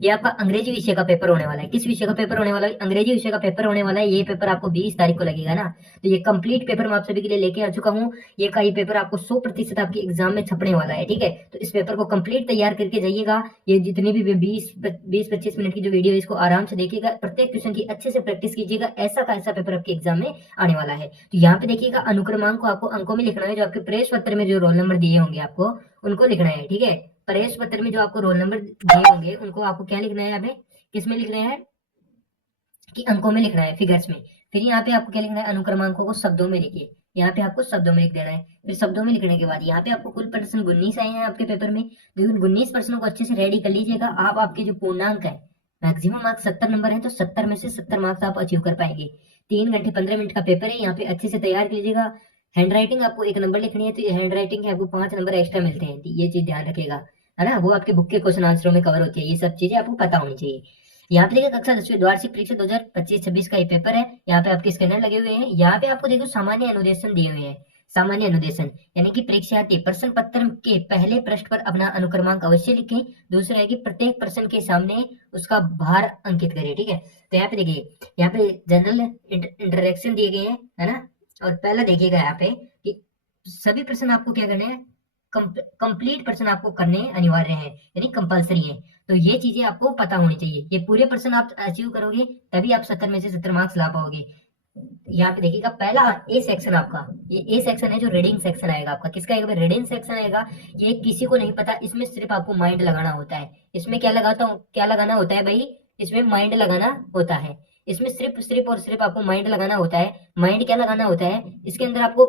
ये आपका अंग्रेजी विषय का पेपर होने वाला है। किस विषय का पेपर होने वाला है? अंग्रेजी विषय का पेपर होने वाला है। ये पेपर आपको 20 तारीख को लगेगा ना। तो ये कंप्लीट पेपर मैं आप सभी के लिए लेके आ चुका हूँ। ये का ये पेपर आपको 100% आपके एग्जाम में छपने वाला है, ठीक है। तो इस पेपर को कंप्लीट तैयार करके जाइएगा। ये जितनी भी 20-25 मिनट की जो वीडियो है इसको आराम से देखिएगा, प्रत्येक क्वेश्चन की अच्छे से प्रैक्टिस कीजिएगा। ऐसा का ऐसा पेपर आपके एग्जाम में आने वाला है। तो यहाँ पे देखिएगा, अनुक्रमांक को आपको अंकों में लिखना है। जो आपके प्रवेश पत्र में जो रोल नंबर दिए होंगे आपको उनको लिखना है, ठीक है। प्रवेश पत्र में जो आपको रोल नंबर दिए होंगे उनको आपको क्या लिखना है? यहाँ पे किस में लिखना है कि अंकों में लिखना है, फिगर्स में। फिर यहाँ पे आपको क्या लिखना है? अनुक्रमांकों को शब्दों में लिखिए। यहाँ पे आपको शब्दों में लिख देना है। फिर शब्दों में लिखने के बाद यहाँ पे आपको कुल प्रश्न 19 आए हैं आपके पेपर में। तो इन 19 प्रश्नों को अच्छे से रेडी कर लीजिएगा। आप आपके जो पूर्णांक है, मैक्सिमम मार्क्स 70 नंबर है, तो 70 में से 70 मार्क्स आप अचीव कर पाएंगे। 3 घंटे 15 मिनट का पेपर है। यहाँ पे अच्छे से तैयार कर लीजिएगा। हैंड राइटिंग आपको 1 नंबर लिखनी है, तो हैंड राइटिंग के आपको 5 नंबर एक्स्ट्रा मिलते हैं। ये चीज ध्यान रखिएगा, है ना। वो आपके बुक के क्वेश्चन आंसरों में कवर होती है। ये सब चीजें आपको पता होनी चाहिए। यहाँ पे देखिए, कक्षा 10वीं द्वार्षिक परीक्षा 2025-26 का ये पेपर है। यहाँ पे आपके स्कैनर लगे हुए हैं। यहाँ पे आपको देखो सामान्य अनुदेशन दिए हुए हैं। सामान्य अनुदेशन यानी कि परीक्षार्थी प्रश्न पत्र के पहले पृष्ठ पर अपना अनुक्रमांक अवश्य लिखें। दूसरा है कि प्रत्येक प्रश्न के सामने उसका भार अंकित करें, ठीक है। तो यहाँ पे देखिए, यहाँ पे जनरल इंटरेक्शन दिए गए हैं, है ना। और पहला देखिएगा यहाँ पे कि सभी प्रश्न आपको क्या करने हैं? कंप्लीट प्रश्न आपको करने अनिवार्य है, यानी कंपलसरी है। तो ये चीजें आपको पता होनी चाहिए। ये पूरे प्रश्न आप अचीव करोगे तभी आप 70 में से 70 मार्क्स ला पाओगे। यहाँ पे देखिएगा, पहला ए सेक्शन आपका, ये ए सेक्शन है जो रीडिंग सेक्शन आएगा आपका। किसका आएगा? रीडिंग सेक्शन आएगा। ये किसी को नहीं पता, इसमें सिर्फ आपको माइंड लगाना होता है। इसमें क्या लगाता हूँ, क्या लगाना होता है भाई? इसमें माइंड लगाना होता है। इसमें सिर्फ सिर्फ और सिर्फ आपको माइंड लगाना होता है। माइंड क्या लगाना होता है? इसके अंदर आपको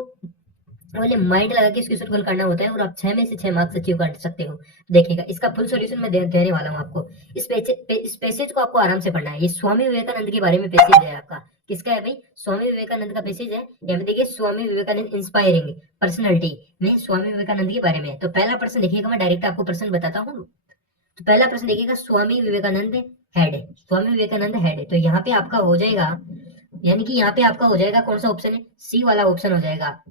बोले माइंड लगा के इसको सोल्व करना होता है और आप 6 में से 6 मार्क्स अचीव कर सकते हो। देखिएगा, इसका फुल सॉल्यूशन मैं देने वाला हूँ आपको। इस पैसेज को आपको आराम से पढ़ना है। ये स्वामी विवेकानंद के बारे में पैसेज है आपका। किसका है भाई? स्वामी विवेकानंद का पैसेज है। यहाँ पे देखिए, स्वामी विवेकानंद इंस्पायरिंग पर्सनैलिटी में स्वामी विवेकानंद के बारे में है। तो पहला प्रश्न देखिएगा, मैं डायरेक्ट आपको प्रश्न बताता हूँ। तो पहला प्रश्न देखिएगा, स्वामी विवेकानंद हेड है। स्वामी विवेकानंद हेड है। तो यहाँ पे आपका हो जाएगा, यानी कि यहाँ पे आपका हो जाएगा कौन सा ऑप्शन है? सी वाला ऑप्शन हो जाएगा,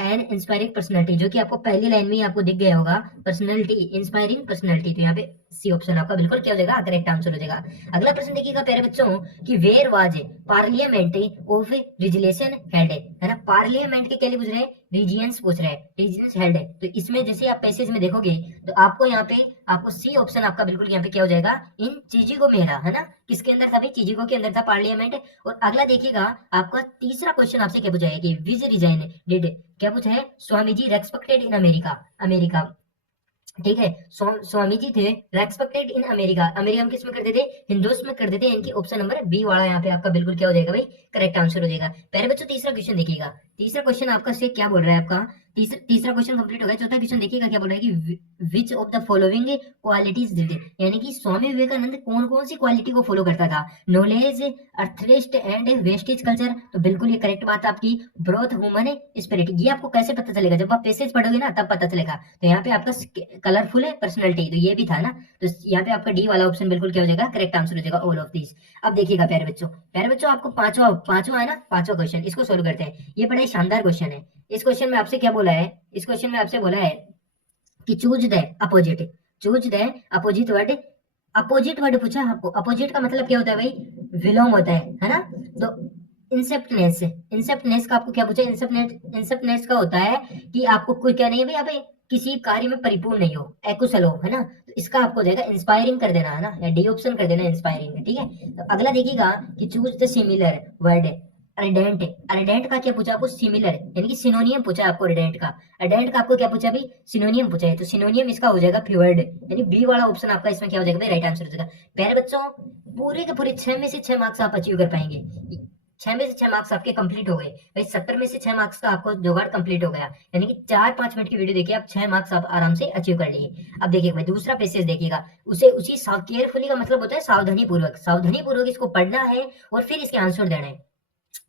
एन इंस्पायरिंग पर्सनैलिटी, जो कि आपको पहली लाइन में ही आपको दिख गया होगा, पर्सनैलिटी, इंस्पायरिंग पर्सनैलिटी। तो यहाँ पे सी ऑप्शन आपका बिल्कुल क्या हो जाएगा? करेक्ट आंसर हो जाएगा। अगला प्रश्न देखिएगा प्यारे बच्चों कि where was parliament of religion held, है ना। पार्लियामेंट के क्या लिए पूछ रहे हैं? रीजियंस पूछ रहे हैं, रीजियंस हेल्ड है। तो इसमें जैसे आप पैसेज में देखोगे तो आपको यहाँ पे आपको सी ऑप्शन आपका बिल्कुल यहाँ पे क्या हो जाएगा? इन चीजिको में था, है ना। किसके अंदर था भाई? चीजिको के अंदर था पार्लियामेंट। और अगला देखिएगा, आपका तीसरा क्वेश्चन आपसे क्या पूछा है कि विज रिजाइन डिड, क्या पूछा है? Swami ji respected in America, America, ठीक है। स्वामी जी थे रेस्पेक्टेड इन अमेरिका। अमेरिका हम किस में करते थे? हिंदुस में करते थे। इनकी ऑप्शन नंबर बी वाला यहाँ पे आपका बिल्कुल क्या हो जाएगा भाई? करेक्ट आंसर हो जाएगा। पहले बच्चों तीसरा क्वेश्चन देखिएगा। तीसरा क्वेश्चन आपका से क्या बोल रहा है आपका? तीसरा क्वेश्चन कंप्लीट हो गया। चौथा क्वेश्चन देखिएगा क्या बोल रहा है कि which of the following qualities did, यानी कि स्वामी विवेकानंद कौन कौन सी क्वालिटी को फॉलो करता था? नॉलेज, अर्थलिस्ट एंड वेस्टेज कल्चर। तो बिल्कुल ये करेक्ट बात आपकी। ब्रोथ वुमन स्पिरिट, ये आपको कैसे पता चलेगा? जब आप पैसेज पढ़ोगे ना तब पता चलेगा। तो यहाँ पे आपका कलरफुल है पर्सनैलिटी, तो ये भी था ना। तो यहाँ पे आपका डी वाला ऑप्शन बिल्कुल क्या हो जाएगा? करेक्ट आंसर हो जाएगा ऑल ऑफ दिस। अब देखिएगा प्यारे बच्चों, आपको पांचवा है ना, पांचवा क्वेश्चन, इसको सोल्व करते हैं। ये बड़ा ही शानदार क्वेश्चन है। इस क्वेश्चन में आपसे क्या बोला है? इस क्वेश्चन में आपसे बोला है कि choose the opposite, choose the opposite word. Opposite word पूछा है आपको। अपोजिट का मतलब क्या होता है भाई? विलोम होता है ना। तो इंसेप्टनेस, इंसेप्टनेस का आपको क्या पूछा? इंसेप्टनेस का होता है कि आपको कोई क्या नहीं है भाई, यहाँ पे किसी कार्य में परिपूर्ण नहीं हो, अकुशल हो, है ना। तो इसका आपको हो जाएगा इंस्पायरिंग कर देना, है ना, या डी ऑप्शन कर देना इंस्पायरिंग, ठीक है। तो अगला देखिएगा कि चूज द सिमिलर वर्ड। अरेडेंट, अरेडेंट का क्या पूछा आपको? सिमिलर, यानी कि सिनोनियम पूछा आपको अरेडेंट का। अरेडेंट का आपको क्या पूछा भाई? सिनोनियम पूछा है। तो सिनोनियम इसका हो जाएगा फेवर्ड, यानी बी वाला ऑप्शन आपका इसमें क्या हो जाएगा भाई? राइट आंसर हो जाएगा। प्यारे बच्चों, पूरे के पूरे 6 में से 6 मार्क्स आप अचीव कर पाएंगे। 6 में से 6 मार्क्स आपके कंप्लीट हो गए भाई। 70 में से 6 मार्क्स का आपको जुगाड़ कंप्लीट हो गया, यानी कि 4-5 मिनट की वीडियो देखिए आप 6 मार्क्स आप आराम से अचीव कर लिए। अब देखिए भाई, दूसरा पैसेज देखिएगा, उसे उसी केयरफुली का मतलब होता है सावधानी पूर्वक, सावधानी पूर्वक इसको पढ़ना है और फिर इसके आंसर देना है।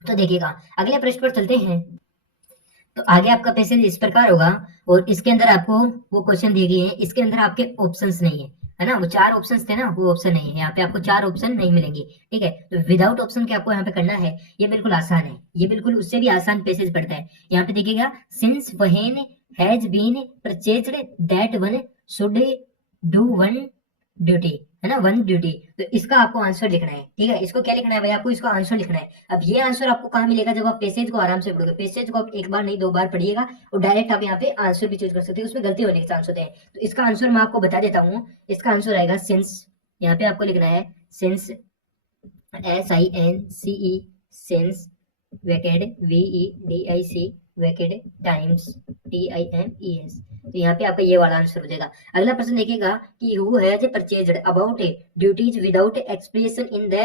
तो देखिएगा, अगले प्रश्न पर चलते हैं। तो आगे आपका पैसेज इस प्रकार होगा और इसके अंदर आपको वो क्वेश्चन दिए गए हैं। इसके अंदर आपके ऑप्शंस नहीं है ना। वो 4 ऑप्शंस थे ना, वो ऑप्शन नहीं है। यहाँ पे आपको 4 ऑप्शन नहीं मिलेंगे, ठीक है। तो विदाउट ऑप्शन के आपको यहाँ पे करना है। ये बिल्कुल आसान है, ये बिल्कुल उससे भी आसान पैसेज पड़ता है। यहाँ पे देखिएगा, since when has been purchased that one should do one duty, है ना, वन ड्यूटी। तो इसका आपको आंसर लिखना है, ठीक है। इसको क्या लिखना है भाई, आपको इसको आंसर लिखना है। अब ये आंसर आपको कहाँ मिलेगा, जब आप पैसेज को आराम से पढ़ोगे। पैसेज को आप एक बार नहीं 2 बार पढ़िएगा और डायरेक्ट आप यहाँ पे आंसर भी चूज कर सकते हो, उसमें गलती होने के चांस होते हैं। तो इसका आंसर मैं आपको बता देता हूँ। इसका आंसर आएगा सिंस, यहाँ पे आपको लिखना है सिंस, SINCE, सिंस, वेकेड, VEDIC, वेकेड, टाइम्स, TIMES। तो यहाँ पे आपका ये वाला आंसर हो जाएगा। अगला प्रश्न देखिएगा कि who has purchased about duties without expression in the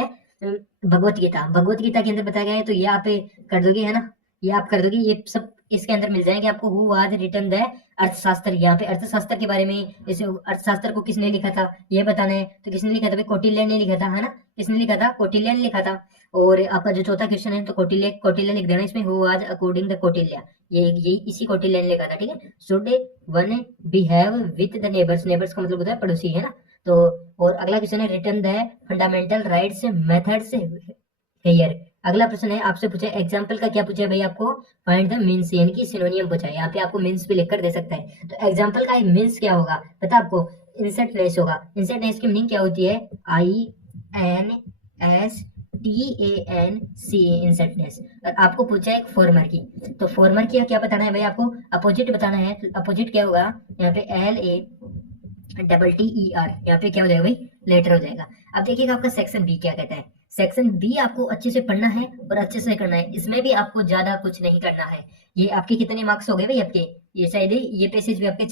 Bhagavad Gita. Bhagavad Gita के अंदर बताया गया है, तो ये आप कर दोगे, है ना, ये आप कर दोगे। ये सब इसके अंदर मिल जाएंगे आपको। हु वाज रिटन द अर्थशास्त्र, यहाँ पे अर्थशास्त्र के बारे में, जैसे अर्थशास्त्र को किसने लिखा था ये बताना है। तो किसने लिखा था भाई, कौटिल्य ने लिखा था, है ना। किसने लिखा था, कौटिल्य ने लिखा था। और आपका जो चौथा क्वेश्चन है, तो कौटिल्य, कौटिल्य लिख देना इसमें। Who was according the Kautilya, ये इसी कौटिल्य ने लिखा था, ठीक है। Should one behave with the neighbours, neighbours का मतलब होता है पड़ोसी, है ना। तो और अगला क्वेश्चन है return the fundamental rights methods here. अगला प्रश्न है आपसे पूछा एग्जाम्पल का, क्या पूछा है भाई आपको, फाइंड द मीन्स, यानी कि सिनोनियम पूछा है। यहाँ पे आपको मीन्स भी लिखकर दे सकता है। तो एग्जाम्पल का मीन्स क्या होगा पता आपको, इंसर्टनेस होगा। इंसर्टनेस की मीनिंग क्या होती है, INSTANCE, इंसर्टनेस। और आपको पूछा है एक फॉर्मर की, तो फॉर्मर की क्या बताना है भाई आपको, अपोजिट बताना है। तो अपोजिट क्या होगा, यहाँ पे LATTER, यहाँ पे क्या हो जाएगा भाई, लेटर हो जाएगा। अब देखिएगा आपका सेक्शन बी क्या कहता है। सेक्शन बी आपको अच्छे से पढ़ना है और अच्छे से करना है, इसमें भी आपको ज्यादा कुछ नहीं करना है। ये आपके कितने मार्क्स हो गए भाई आपके, ये शायद ये पैसेज भी आपके